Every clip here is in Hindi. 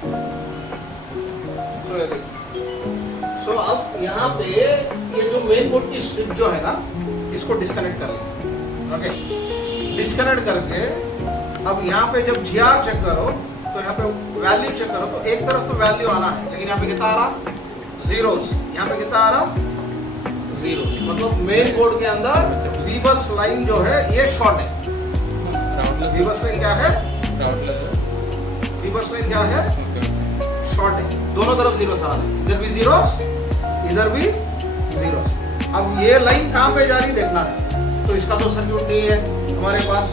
तो ये देखो, सो अब यहाँ पे ये जो मेन बोर्ड की स्ट्रिप जो है ना, इसको डिस्कनेक्ट कर लें। ओके, डिस्कनेक्ट करके अब यहाँ पे जब GR चेक करो तो यहाँ पे वैल्यू चेक करो तो एक तरफ तो वैल्यू आना है, लेकिन यहाँ पे कितना आ रहा? जीरोस। यहाँ पे कितना आ रहा? जीरोस। मतलब मेन बोर्ड के अंदर वीबस लाइन जो है ये शॉर्ट है। वीबस लाइन क्या है? वीबस लाइन क्या है? शॉर्ट है। दोनों तरफ जीरोस आ रहे हैं, इधर भी जीरोस, इधर भी जीरोस। अब ये लाइन कहाँ पे जा रही देखना है। तो इसका तो सर्किट नहीं है हमारे पास।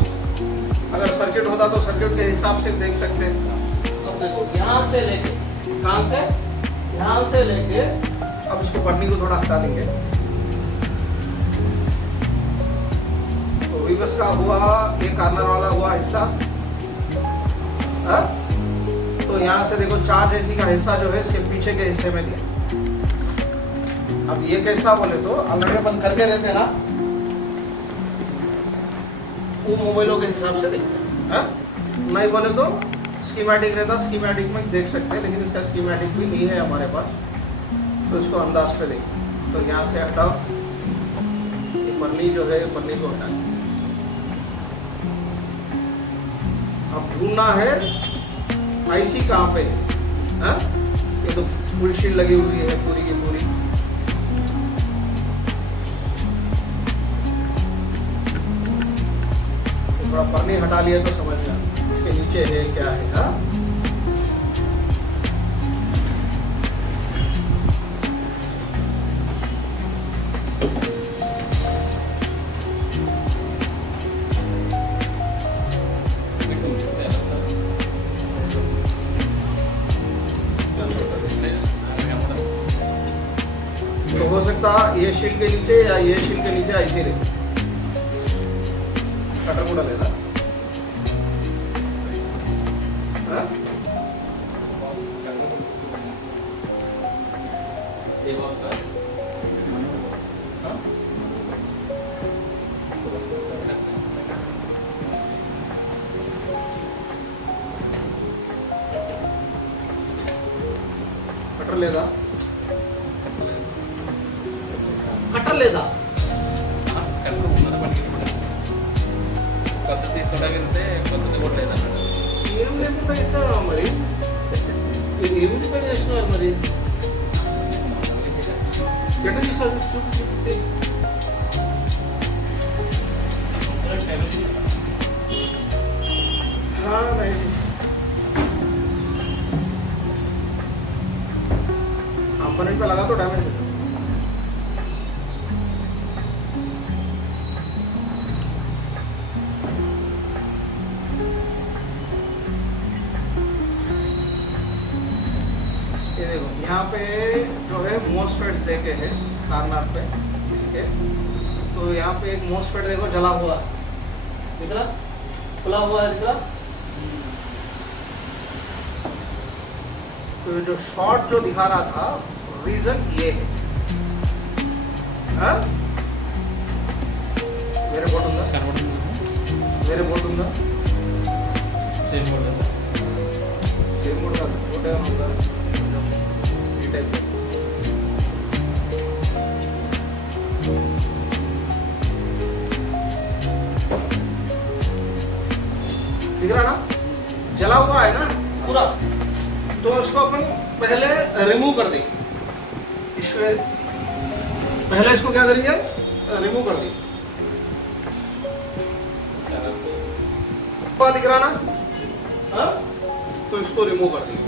अगर सर्किट होता तो सर्किट के हिसाब से देख सकते हैं। अब देखो यहाँ से लेके, कहाँ से? यहाँ से लेके, अब इसको पढ़ने को थोड़ा हटा देंगे। तो वीबस का हुआ, ये कार्नर वाला हुआ हिस्सा। तो यहाँ से देखो चार्ज एसी का हिस्सा जो है इसके पीछे के हिस्से में दिया। अब ये कैसा बोले तो ऑलरेडी अपन करके रहते हैं ना, वो मोबाइलों के हिसाब से देखते हैं। नहीं बोले तो स्कीमेटिक रहता, स्कीमेटिक में देख सकते हैं, लेकिन इसका स्कीमेटिक भी नहीं है हमारे पास, तो इसको अंदाज पे देखें। तो यहाँ से हटाओ, ये पन्नी जो है पन्नी को हटा। अब ढूंढना है आईसी कहाँ पे है। ये तो फुल शील्ड लगी हुई है पूरी की पूरी। थोड़ा पन्नी हटा लिया तो समझ जा इसके नीचे है क्या है। हाँ, तो हो सकता ये शील्ड के नीचे या ये शील्ड के नीचे ऐसे रहे। कटर को डालेगा। कटर लेदा, कटर लेदा కొత్త తీసుకోవడానికి కొత్తది కొట్టలేదు అన్నట్టు. ఏం లేకుండా ఎట్లా మరి? ఇది ఏమి డిపెండ్ చేస్తున్నారు మరి? ఎట్లా తీస్తారు? చూపి कंपोनेंट पे लगा तो डैमेज हो जाएगा। ये देखो यहाँ पे जो है मोसफेट्स देखे हैं कार्नर पे इसके। तो यहाँ पे एक मोसफेट देखो जला हुआ दिख रहा, खुला हुआ है दिख रहा। तो जो शॉर्ट जो दिखा रहा था रीजन ये है। मेरे बोर्ड ఉందా? मेरे बोर्ड ఉందా? సేమ్ మోడల్ ఉందా? సేమ్ बोर्ड కాదు, ఒకటే ఉందా? ఈ టైప్ दिख रहा ना, जला हुआ है ना पूरा। तो उसको अपन पहले रिमूव कर देंगे। इसमें पहले इसको क्या करेंगे? रिमूव कर देंगे। दिख रहा ना, हाँ? तो इसको रिमूव कर देंगे।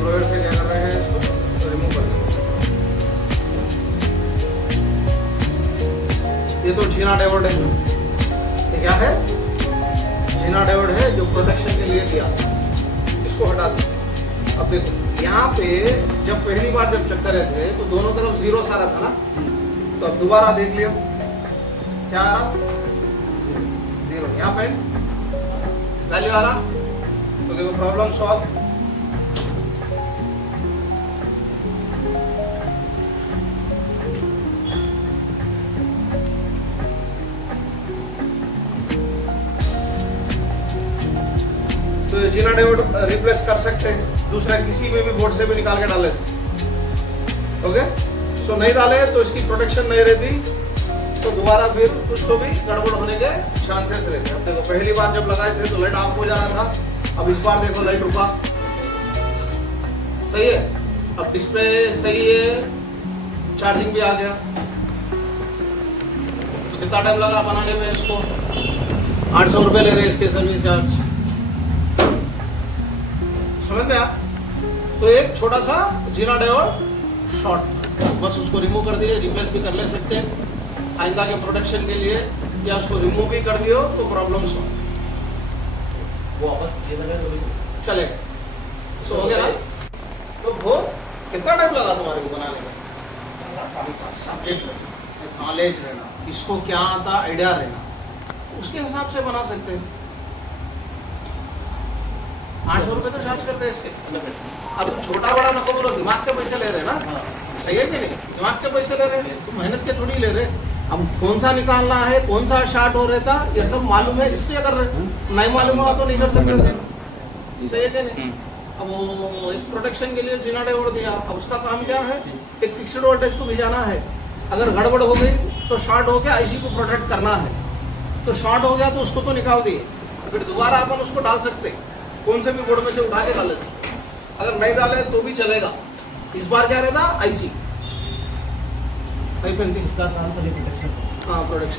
लोअर से क्या कर रहे हैं? इसको रिमूव कर देंगे। ये तो जीना डायोड है। ये क्या है? जीना डायोड है जो प्रोटेक्शन के लिए दिया था। इसको हटा दें। अब देखो यहाँ पे जब पहली बार जब चेक कर रहे थे तो दोनों तरफ जीरो आ रहा था ना। तो अब दोबारा देख लियो क्या आ रहा? जीरो। यहाँ पे वैल्यू आ रहा। तो देखो प्रॉब्लम सॉल्व। तो जीना डायोड रिप्लेस कर सकते हैं, दूसरा किसी में भी बोर्ड से भी निकाल के डाले। ओके, सो नहीं डाले तो इसकी प्रोटेक्शन नहीं रहती, तो दोबारा फिर कुछ तो भी गड़बड़ होने के चांसेस रहते हैं। अब देखो पहली बार जब लगाए थे तो लाइट ऑफ हो जाना था, अब इस बार देखो लाइट रुका, सही है। अब डिस्प्ले सही है, चार्जिंग भी आ गया। तो कितना टाइम लगा बनाने में इसको? 800 रुपये ले रहे हैं इसके सर्विस चार्ज, समझ में आ? तो एक छोटा सा जीना डायोड शॉर्ट, बस उसको रिमूव कर दिए, रिप्लेस भी कर ले सकते हैं आइंदा के प्रोटेक्शन के लिए, या उसको रिमूव भी कर दियो तो प्रॉब्लम सॉल्व, वो वापस चलेगा। सो हो गया ना? तो वो कितना टाइम लगा तुम्हारे को बनाने में? सब्जेक्ट रहना, नॉलेज रहना, किसको क्या आता आइडिया रहना, उसके हिसाब से बना सकते हैं। 800 रुपये तो चार्ज करते हैं इसके। अब तुम छोटा बड़ा नको बोलो, दिमाग के पैसे ले रहे हैं ना, सही है कि नहीं? दिमाग के पैसे ले रहे हैं, तुम मेहनत के थोड़ी ले रहे। अब कौन सा निकालना है, कौन सा शार्ट हो रहता, ये सब मालूम है इसलिए कर रहे। नहीं मालूम हुआ तो नहीं कर सकते थे, सही है कि नहीं? अब वो एक प्रोटेक्शन के लिए जीना डायोड दिया, अब उसका काम क्या है? एक फिक्स्ड वोल्टेज को भिजाना है, अगर गड़बड़ हो गई तो शॉर्ट होकर आईसी को प्रोटेक्ट करना है, तो शॉर्ट हो गया तो उसको तो निकाल दिए, फिर दोबारा अपन उसको डाल सकते, कौन से भी बोर्ड में से उठा के डाले सकते, अगर नहीं डाले तो भी चलेगा। इस बार क्या रहता? आईसी, इसका काम तो प्रोटेक्शन। हाँ, प्रोटेक्शन।